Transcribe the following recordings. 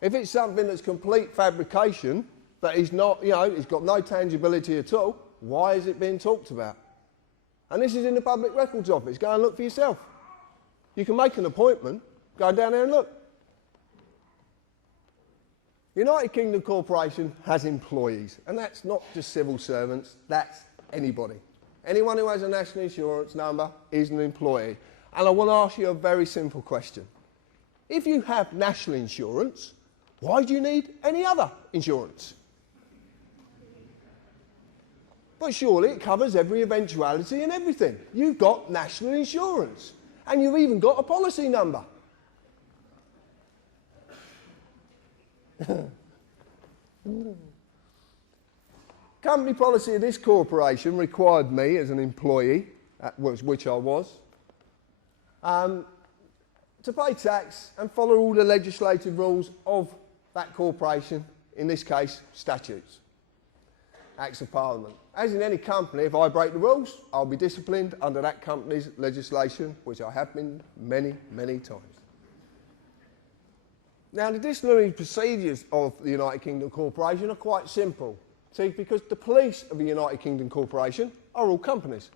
If it's something that's complete fabrication, that is not, you know, it's got no tangibility at all, why is it being talked about? And this is in the Public Records Office. Go and look for yourself. You can make an appointment, go down there and look. United Kingdom Corporation has employees, and that's not just civil servants, that's anybody. Anyone who has a national insurance number is an employee. And I want to ask you a very simple question. If you have national insurance, why do you need any other insurance? But surely it covers every eventuality and everything. You've got national insurance, and you've even got a policy number. Company policy of this corporation required me as an employee, which I was, to pay tax and follow all the legislative rules of that corporation, in this case, statutes, acts of parliament. As in any company, if I break the rules, I'll be disciplined under that company's legislation, which I have been many, many times. Now, the disciplinary procedures of the United Kingdom Corporation are quite simple. See, because the police of the United Kingdom Corporation are all companies.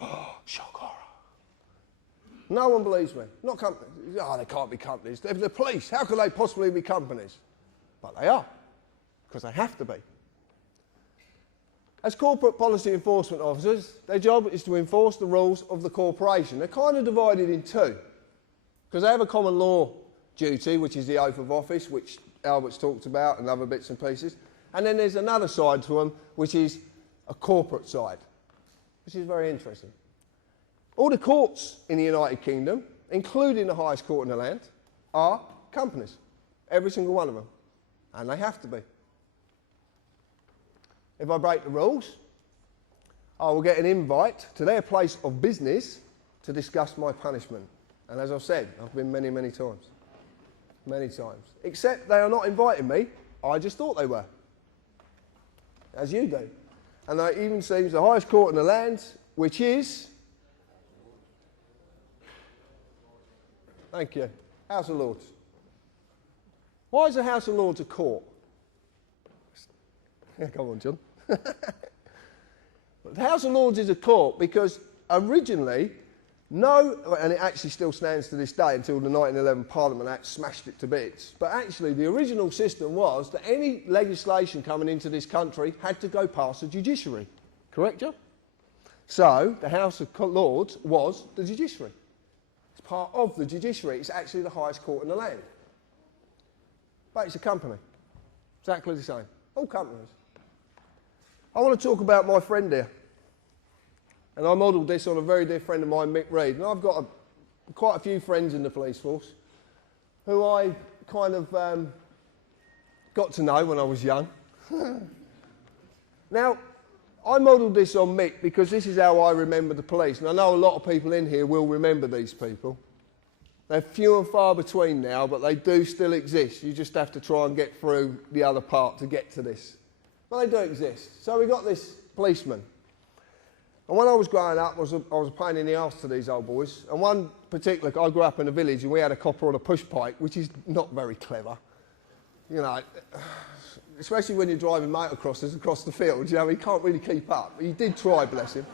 Oh, shock horror. No one believes me. Not companies. Oh, they can't be companies. They're the police. How could they possibly be companies? But they are, because they have to be. As corporate policy enforcement officers, their job is to enforce the rules of the corporation. They're kind of divided in two, because they have a common law duty, which is the oath of office, which Albert's talked about, and other bits and pieces. And then there's another side to them, which is a corporate side, which is very interesting. All the courts in the United Kingdom, including the highest court in the land, are companies. Every single one of them. And they have to be. If I break the rules, I will get an invite to their place of business to discuss my punishment. And as I've said, I've been many, many times. Many times. Except they are not inviting me. I just thought they were. As you do. And that even seems the highest court in the land, which is... Thank you. House of Lords. Why is the House of Lords a court? Yeah, come on, John. The House of Lords is a court because originally, and it actually still stands to this day until the 1911 Parliament Act smashed it to bits, but actually the original system was that any legislation coming into this country had to go past the judiciary. Correct, John? So, the House of Lords was the judiciary. It's part of the judiciary. It's actually the highest court in the land. But it's a company. Exactly the same. All companies. I want to talk about my friend here. And I modelled this on a very dear friend of mine, Mick Reed. And I've got quite a few friends in the police force who I kind of got to know when I was young. Now, I modelled this on Mick because this is how I remember the police. And I know a lot of people in here will remember these people. They're few and far between now, but they do still exist. You just have to try and get through the other part to get to this. But they do exist. So we got this policeman. And when I was growing up, I was a pain in the arse to these old boys. And one particular, I grew up in a village and we had a copper on a push pike, which is not very clever. You know, especially when you're driving motocrossers across the field, you know, he can't really keep up. He did try, bless him.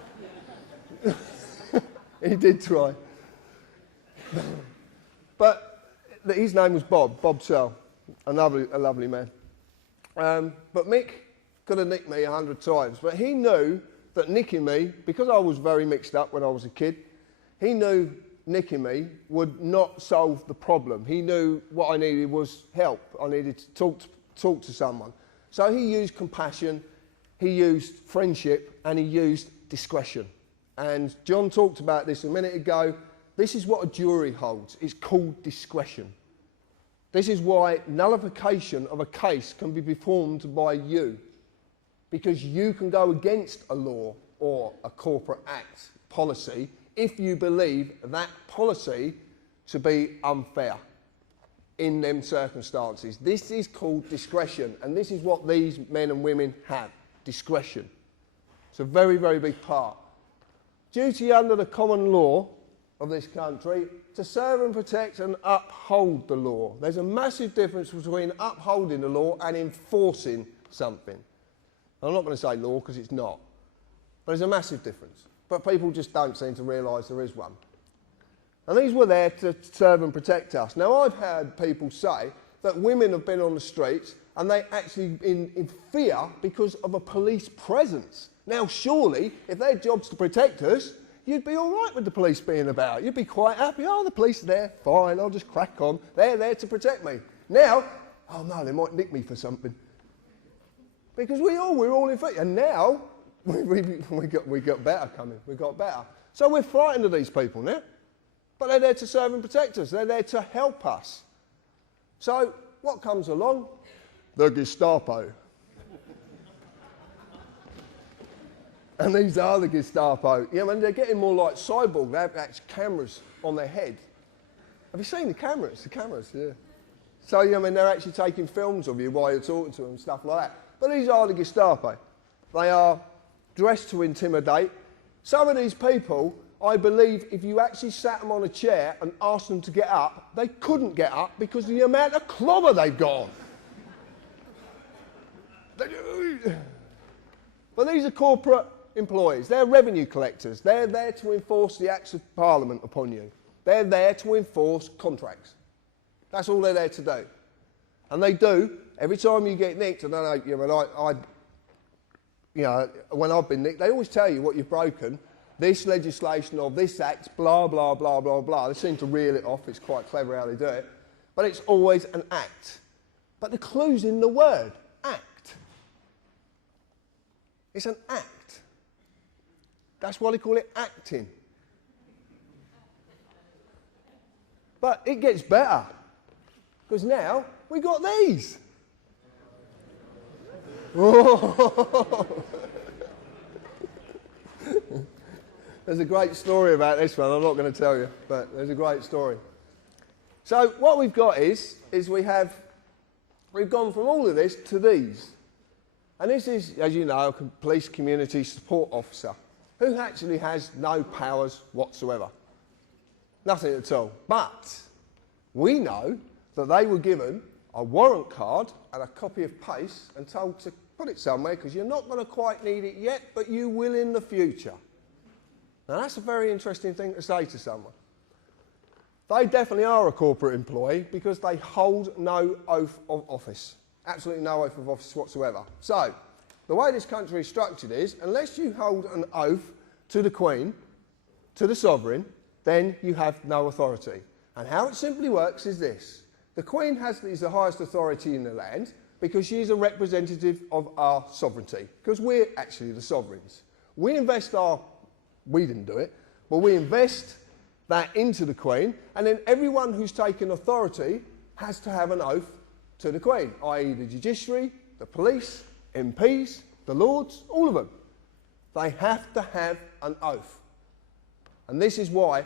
He did try. But his name was Bob Searle, a lovely man. But Mick could have nicked me 100 times, but he knew that nicking me, because I was very mixed up when I was a kid, he knew nicking me would not solve the problem. He knew what I needed was help. I needed to talk to someone. So he used compassion, he used friendship, and he used discretion. And John talked about this a minute ago. This is what a jury holds. It's called discretion. This is why nullification of a case can be performed by you, because you can go against a law or a corporate act policy if you believe that policy to be unfair in them circumstances. This is called discretion, and this is what these men and women have, discretion. It's a very, very big part. Duty under the common law of this country to serve and protect and uphold the law. There's a massive difference between upholding the law and enforcing something. I'm not going to say law because it's not, but there's a massive difference. But people just don't seem to realise there is one. And these were there to serve and protect us. Now, I've heard people say that women have been on the streets and they actually in fear because of a police presence. Now, surely, if their job's to protect us, you'd be all right with the police being about. You'd be quite happy. Oh, the police are there. Fine, I'll just crack on. They're there to protect me. Now, oh no, they might nick me for something. Because we're all in fear. And now, we got better coming. We got better. So we're frightened of these people now. But they're there to serve and protect us. They're there to help us. So what comes along? The Gestapo. And these are the Gestapo. Yeah, man, they're getting more like cyborg. They have actually cameras on their head. Have you seen the cameras? The cameras, yeah. So, I mean, they're actually taking films of you while you're talking to them and stuff like that. But these are the Gestapo. They are dressed to intimidate. Some of these people, I believe, if you actually sat them on a chair and asked them to get up, they couldn't get up because of the amount of clobber they've got on. But these are corporate employees. They're revenue collectors. They're there to enforce the acts of Parliament upon you. They're there to enforce contracts. That's all they're there to do. And they do. Every time you get nicked, I don't know, when I've been nicked, they always tell you what you've broken. This legislation or this act, blah, blah, blah, blah, blah. They seem to reel it off. It's quite clever how they do it. But it's always an act. But the clue's in the word, act. It's an act. That's why they call it acting. But it gets better. Because now we got these. There's a great story about this one. I'm not going to tell you, but there's a great story. So what we've got is we've gone from all of this to these. And this is, as you know, a police community support officer who actually has no powers whatsoever. Nothing at all. But we know that they were given a warrant card and a copy of PACE and told to put it somewhere because you're not going to quite need it yet, but you will in the future. Now, that's a very interesting thing to say to someone. They definitely are a corporate employee because they hold no oath of office. Absolutely no oath of office whatsoever. So, the way this country is structured is, unless you hold an oath to the Queen, to the Sovereign, then you have no authority. And how it simply works is this. The Queen is the highest authority in the land because she is a representative of our sovereignty, because we're actually the sovereigns. We didn't do it, but we invest that into the Queen, and then everyone who's taken authority has to have an oath to the Queen, i.e. the judiciary, the police, MPs, the Lords, all of them. They have to have an oath. And this is why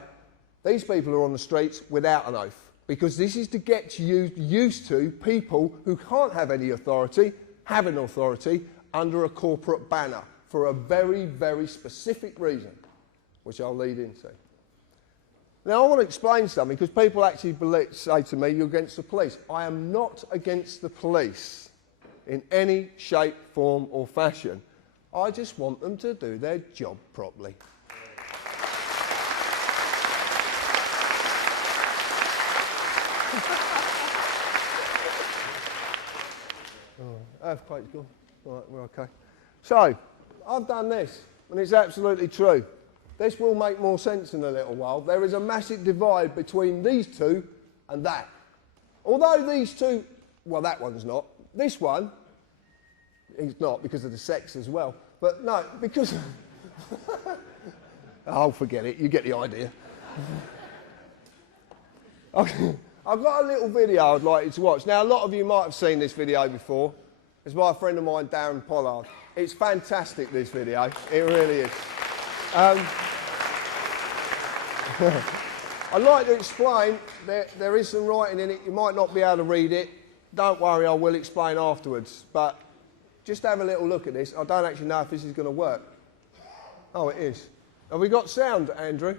these people are on the streets without an oath, because this is to get you used to people who can't have any authority, having authority under a corporate banner for a very, very specific reason, which I'll lead into. Now, I want to explain something, because people actually say to me, you're against the police. I am not against the police in any shape, form or fashion. I just want them to do their job properly. Earthquake's gone. All right, we're okay. So, I've done this, and it's absolutely true. This will make more sense in a little while. There is a massive divide between these two and that. Although these two, well, that one's not. This one, it's not because of the sex as well. But no, because... Oh, forget it. You get the idea. I've got a little video I'd like you to watch. Now, a lot of you might have seen this video before. It's by a friend of mine, Darren Pollard. It's fantastic, this video. It really is. I'd like to explain, there is some writing in it. You might not be able to read it. Don't worry, I will explain afterwards. But just have a little look at this. I don't actually know if this is going to work. Oh, it is. Have we got sound, Andrew?